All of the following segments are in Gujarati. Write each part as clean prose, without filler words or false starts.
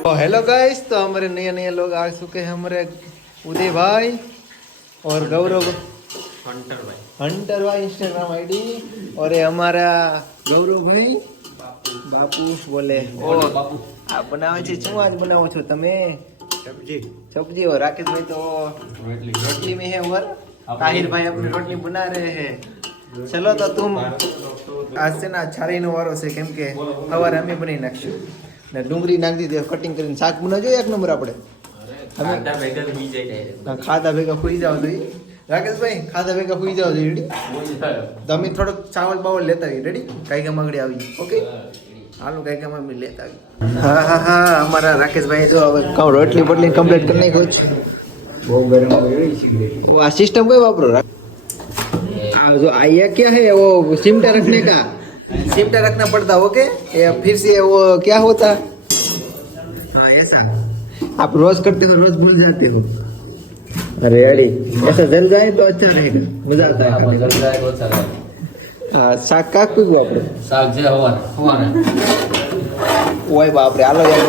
तो हेलो गाइस, तो हमारे नए नए लोग आ चुके हैं, हमारे उदय भाई और गौरव हंटर भाई इंस्टाग्राम आईडी, और ये हमारा गौरव भाई बापू बोले ओ आप बनावे छे શું आज बनाવો છો તમે सब्जी और राकेश भाई तो रोटली में है और ताहिर भाई अपनी रोटली बना रहे हैं। चलो तो तुम आज से ना छारी नो वारो से केम के सवारे અમે બનાવી નાખશું ને ડુંગળી નાખી દીધી કટિંગ કરીને શાક બનાવજો એક નંબર આપણે ખાધા ભેગા સુઈ જાય ખાધા ભેગા સુઈ જાવ જોઈએ राकेश भाई खाधा भेगा हुई जाओ रेडी तो हम थोड़ा चावल बावल लेता है रेडी काई का मगड़ी આવી ओके आलू काई का में लेता है हां हां हां हमारा राकेश भाई जो अब कौ रोटली पटली कंप्लीट करने को वो गरम हो गई सिगरेट वो सिस्टम कोई वापरो जो आया क्या है वो सिमटा रखने का सिमटा रखना पड़ता ओके ये फिर से वो क्या होता हां ऐसा आप रोज करते हो रोज भूल जाते हो अरे अरे ऐसा जल जाए तो अच्छा रहेगा मजा आता है खाने जल जाए तो अच्छा रहेगा शाक का कुछ वापरो शाक जे हवाना ओए बाप रे आलो यार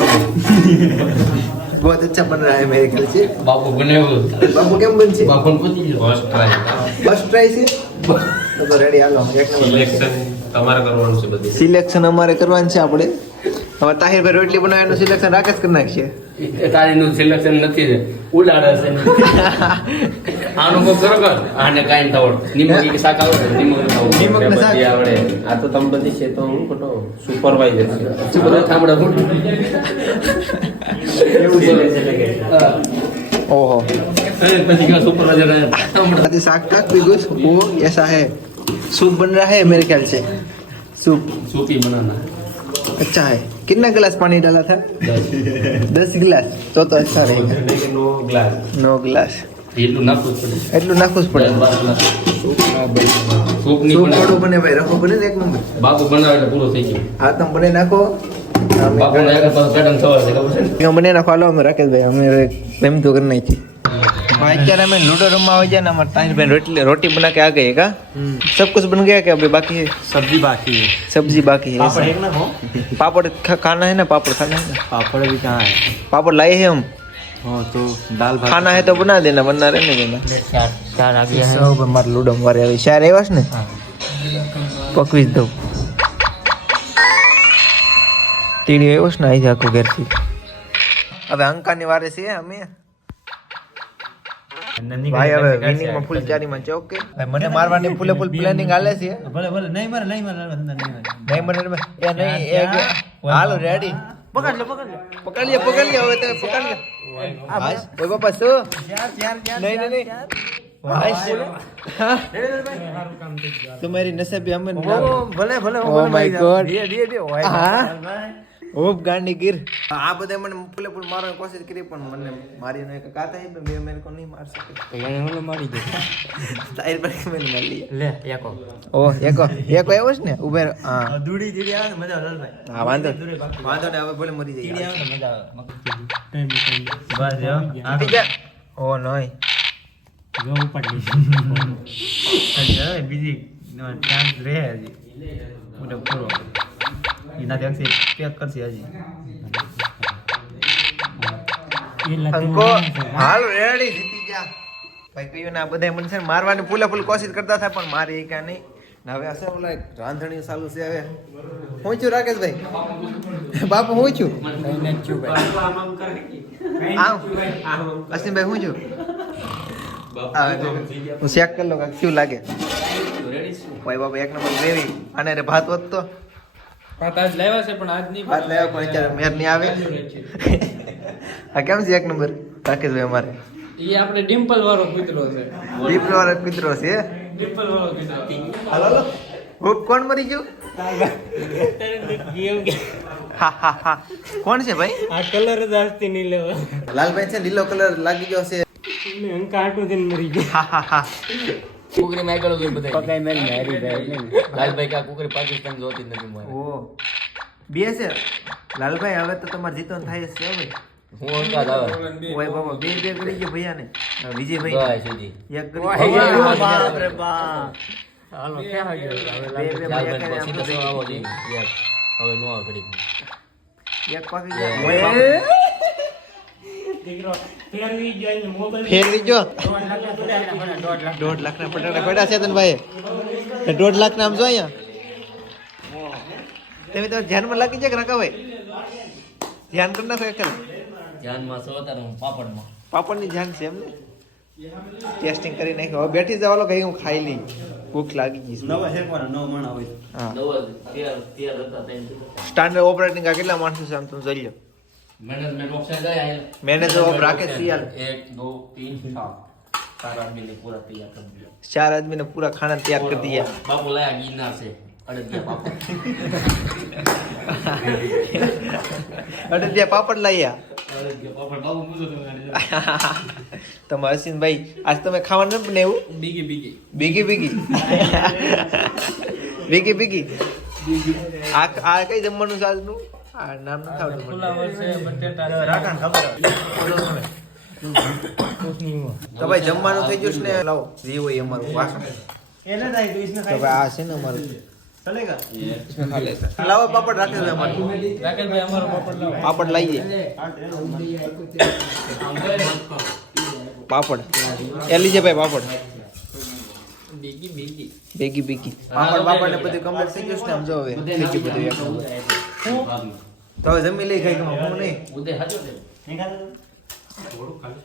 बहुत अच्छा बन रहा है मेरे ख्याल से बापू बने हो बापू केम बन छे बापू पति फर्स्ट ट्राई से तो रेडी आलो एक नंबर सिलेक्शन તમારે કરવાનું છે બધી સિલેક્શન અમારે કરવાનું છે આપણે હવે તાહિર ભાઈ રોટલી બનાવવાનું સિલેક્શન રાકેશ કરી નાખશે તારીનું સિલેક્શન નથી રે ઉડાડે છે આનું કો કરો કર આને કાઈ થાવડ નિમક શાક આવડે નિમક ને શાક આવડે આ તો તમ બધી છે તો હું કોટો સુપરવાઇઝર છે શું બધા થામડા હું એવું છે ओहो પછી का सुपरवाइजर है आदि साग का बिगुस वो ऐसा है सूप बन रहा है मेरे ख्याल से सूप ही बनाना अच्छा है कितना गिलास पानी डाला था 10 गिलास तो अच्छा रहेगा 9 गिलास એટલું નાખવું પડે सूप नहीं बने बने भाई रखो बने एक नंबर बापू बनावे એટલે પૂરો થઈ ગયો હા તમે બને નાખો बापू ने एक पैटर्न सवाल છે ખબર છે हम बने नाखो लो हम राकेश भाई हमें एम तो करना थी भाई क्या मैं लूडो रमवा हो जाए ना हमारे ताहिर भाई रोटी बना के आ गए का सब कुछ बन गया क्या अभी बाकी है सब्जी बाकी है पापड़ एक ना हो पापड़ खाना है ना पापड़ खाना है ना पापड़ भी कहाँ है पापड़ लाए हैं हम हाँ तो दाल भात खाना है तो बना देना वरना रहने देना चार आ गया है सब हमारे लूडो मारे अभी शायर है ने पकवी दो टीडी है ने आई जाको घर से अब अंका ने वारे से हमें भाई હવે વિનિંગ માં ફૂલ ચારી માં છે ઓકે ભાઈ મને મારવાની ફૂલે ફૂલ પ્લાનિંગ હાલે છે ભલે ભલે નહીં મારે એ નહીં એક હાલો રેડી પકડ લે હવે તો પકડ લે ભાઈ ઓય બાપા શું નહીં भाई तुम्हारी नसीब भी हमें भले ओ माय गॉड हां ઓપ ગાંડી ગીર આ બધા મને ફૂલે ફૂલ મારવાની કોશિશ કરી પણ મને મારી નો એક કાતા હે બે મેરે કો નહીં માર શકે તો એને મને મારી દે તાઈર પર મને મારી લે એકો ઓ એકો આવ્યો છે ને ઉભે હા દૂડી દીડી આવે ને મજા આવે લાલભાઈ હા વાંધો ને હવે ભલે મરી જાય દીડી આવે ને મજા આવે બસ જો આપી જા ઓ નહીં જો ઉપડી અરે બીજી નો ચાન્સ રહે હજી પૂરો પૂરો इना ध्यान से पैक कर से आजी अंको हाल रेडी जीती गया भाई कहियो ना बधाय मन से मारવાની ફૂલે ફૂલ કોશિશ કરતા था પણ મારી એ કા નહીં ને હવે અસર ઓલા રાંધણી ચાલુ છે હવે હું છું રાકેશ ભાઈ બાપુ હું છું નહીં છું ભાઈ આમ અસીમ ભાઈ હું છું હું ચેક કરી લો ક્યું લાગે ભાઈ બાપા એક નંબર ગ્રેવી અને રે ભાત વધતો ભાત આજ લાવ્યા છે પણ આજ નહીં ભાત લાવ્યા પણ અત્યારે મેર નહીં આવે આ કેમ છે એક નંબર રાકેશ ભાઈ અમારે ઈ આપણે ડિમ્પલ વાળો કૂતરો છે ડિમ્પલ વાળો કૂતરો હાલો હુપ કોણ મરી ગયું હા કોણ છે ભાઈ આ કલર જ આસ્તી નીલો લાલભાઈ છે લીલો કલર લાગી ગયો છે અંકા આટો દિન મરી ગયો હા કુકરી માં આગળ ગઈ બધા પકાઈ મેલ મારી ભાઈ લાલભાઈ કા કુકરી પાકિસ્તાન જોતી નથી મને ઓ બે છે લાલભાઈ હવે તો તમાર જીતન થાય છે હવે હું અંકા દાવ ઓય બાબા બે કરી ગયો ભૈયા ને વિજયભાઈ બસ સુધી એક કરી બાપ રે બાપ હાલો કે ગયો બે ભૈયા કરે આમ તો આવો દી હવે નો ઘડી એક પાકી ગયા ફેરવી જો 1.5 લાખના પટાટા પડ્યા છે તને ભાઈ 1.5 લાખના આમ જો અહીંયા તમે તો ધ્યાનમાં લાગી જાય કે રકા ભાઈ ધ્યાન કરી નાખો એક ધ્યાનમાં છો તારે હું પાપડમાં પાપડની ધ્યાન છે એમને ટેસ્ટિંગ કરી નાખ્યો હવે બેઠી જવાલો કઈ હું ખાઈ લઈ ભૂખ લાગી ગઈ નવા શેકવાના 9 માણા હોય હા નવો તૈયાર હતા તેમ સ્ટાન્ડર્ડ ઓપરેટિંગ આ કેટલા માણસો છે આમ તમે જોઈ લો મેનેજમેન્ટ ઓપ્શન જાય મેનેજર ઓફ રાકેશ સિયાલ 1 2 3 4 4 આદમીને પૂરા તૈયાર કરી दिया 4 આદમીને પૂરા ખાના તૈયાર કરી દિયા બાપુ લાયા ગિરનાર છે અડદિયા પાપડ અડદિયા પાપડ લાયા અડદિયા પાપડ બાપુ પૂછો તમે તમારે હસીનભાઈ આજ તમે ખાવાનું નથી બનાવ્યું બીગી બીગી બીગી બીગી બીગી બીગી આ કઈ જમવાનું છે આજનું આ નામ નથી આવતું મને. રાખણ ખબર તો ભાઈ જમવાનું થઈ ગયું છે ને લાવો જે હોય અમારું વાસણ એને થાય તો इसने તો ભાઈ આ છે ને અમારું ચલેગા इसमें खा लेते हैं. लाओ पापड़ राकेश भाई हमारे રાકેશભાઈ અમારો પાપડ લાવો पापड़ लाइए पापड़ ये लीजिए भाई पापड़ બીગી બીગી बेगी बेगी पापड़ पापड़ ने બધું કમ્પ્લીટ થઈ ગયું છે ને આમ જો હવે બીજું બધું એક નંબર. તો હવે જમી લઈ ખાઈ કે હું નહીં ઉદય હાજો છે નહીં ખાતો થોડું ખાલી